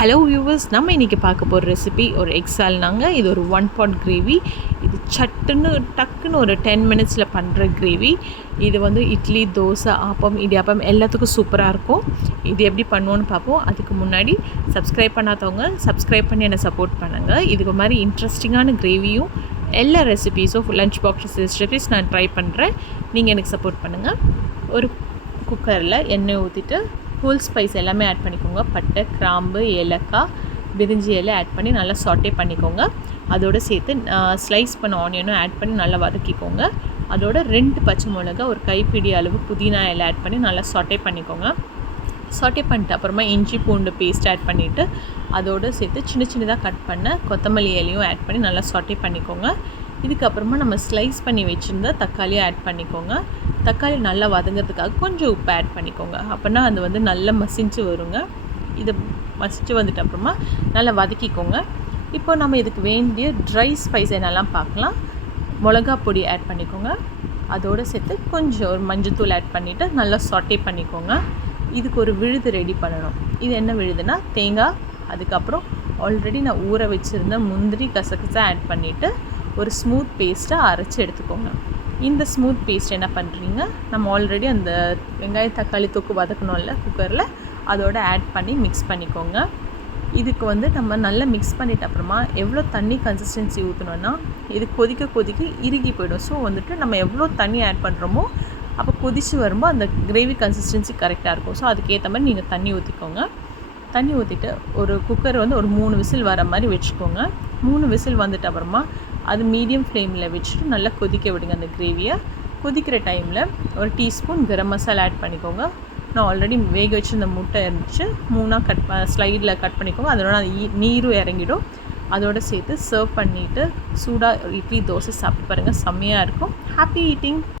Hello viewers, நம்ம இன்றைக்கி பார்க்க போகிற ரெசிபி ஒரு எக் சால்னாங்க. இது ஒரு 1 pot கிரேவி. இது டக்குன்னு ஒரு 10 minutesல பண்ணுற கிரேவி. இது வந்து இட்லி, தோசை, ஆப்பம், இடியாப்பம் எல்லாத்துக்கும் சூப்பராக இருக்கும். இது எப்படி பண்ணுவோன்னு பார்ப்போம். அதுக்கு முன்னாடி சப்ஸ்கிரைப் பண்ணாதவங்க சப்ஸ்கிரைப் பண்ணி என்னை சப்போர்ட் பண்ணுங்கள். இதுக்கு மாதிரி இன்ட்ரெஸ்டிங்கான கிரேவியும் எல்லா ரெசிபீஸும் லஞ்ச் பாக்ஸ் ரெசிபீஸ் நான் ட்ரை பண்ணுறேன். நீங்கள் எனக்கு சப்போர்ட் பண்ணுங்கள். ஒரு குக்கரில் எண்ணெய் ஊற்றிட்டு ஹோல் ஸ்பைஸ் எல்லாமே ஆட் பண்ணிக்கோங்க. பட்டை, கிராம்பு, ஏலக்காய், பிரிஞ்சி இலை ஆட் பண்ணி நல்லா சாட்டே பண்ணிக்கோங்க. அதோடு சேர்த்து ஸ்லைஸ் பண்ண ஆனியனும் ஆட் பண்ணி நல்லா வதக்கிக்கோங்க. அதோட 2 பச்சை மிளகா, ஒரு கைப்பிடி அளவு புதினா இலை ஆட் பண்ணி நல்லா சாட்டே பண்ணிக்கோங்க. சாட்டே பண்ணிட்டு அப்புறமா இஞ்சி பூண்டு பேஸ்ட் ஆட் பண்ணிவிட்டு அதோடு சேர்த்து சின்னதாக கட் பண்ண கொத்தமல்லி இலையும் ஆட் பண்ணி நல்லா சாட்டே பண்ணிக்கோங்க. இதுக்கப்புறமா நம்ம ஸ்லைஸ் பண்ணி வச்சுருந்த தக்காளியை ஆட் பண்ணிக்கோங்க. தக்காளி நல்லா வதங்கிறதுக்காக கொஞ்சம் உப்பு ஆட் பண்ணிக்கோங்க. அப்போனா அது வந்து நல்லா மசிஞ்சு வருங்க. இது மசிஞ்சு வந்துட்டு அப்புறமா நல்லா வதக்கிக்கோங்க. இப்போ நம்ம இதுக்கு வேண்டிய ட்ரை ஸ்பைஸ் என்னெல்லாம் பார்க்கலாம். மிளகா பொடி ஆட் பண்ணிக்கோங்க. அதோடு சேர்த்து கொஞ்சம் ஒரு மஞ்சத்தூள் ஆட் பண்ணிவிட்டு நல்லா சாட்டே பண்ணிக்கோங்க. இதுக்கு ஒரு விழுது ரெடி பண்ணணும். இது என்ன விழுதுனா தேங்காய், அதுக்கப்புறம் ஆல்ரெடி நான் ஊற வச்சுருந்த முந்திரி, கசகசா ஆட் பண்ணிவிட்டு ஒரு ஸ்மூத் பேஸ்ட்டாக அரைச்சி எடுத்துக்கோங்க. இந்த ஸ்மூத் பேஸ்ட் என்ன பண்ணுறீங்க, நம்ம ஆல்ரெடி அந்த வெங்காயம் தக்காளி தொக்கு வதக்கணும்ல குக்கரில், அதோட ஆட் பண்ணி மிக்ஸ் பண்ணிக்கோங்க. இதுக்கு வந்து நம்ம நல்லா மிக்ஸ் பண்ணிட்ட அப்புறமா எவ்வளோ தண்ணி கன்சிஸ்டன்சி ஊற்றணுன்னா இது கொதிக்க இறுகி போயிடும். ஸோ வந்துட்டு நம்ம எவ்வளோ தண்ணி ஆட் பண்ணுறோமோ அப்போ கொதித்து வரும்போது அந்த கிரேவி கன்சிஸ்டன்சி கரெக்டாக இருக்கும். ஸோ அதுக்கேற்ற மாதிரி நீங்கள் தண்ணி ஊற்றிக்கோங்க. தண்ணி ஊற்றிட்டு ஒரு குக்கர் வந்து ஒரு 3 விசில் வர மாதிரி வச்சுக்கோங்க. 3 விசில் வந்துட்டு அப்புறமா அது மீடியம் ஃப்ளேமில் வச்சுட்டு நல்லா கொதிக்க விடுங்க. அந்த கிரேவியை கொதிக்கிற டைமில் ஒரு டீஸ்பூன் கரம் மசாலா ஆட் பண்ணிக்கோங்க. நான் ஆல்ரெடி வேக வச்சு இந்த முட்டை இருந்துச்சு, 3ஆக ஸ்லைடில் கட் பண்ணிக்கோங்க. அதோட நீரும் இறங்கிடும். அதோடு சேர்த்து சர்வ் பண்ணிவிட்டு சூடாக இட்லி, தோசை சாப்பிட்டு பாருங்கள், செம்மையாக இருக்கும். Happy eating.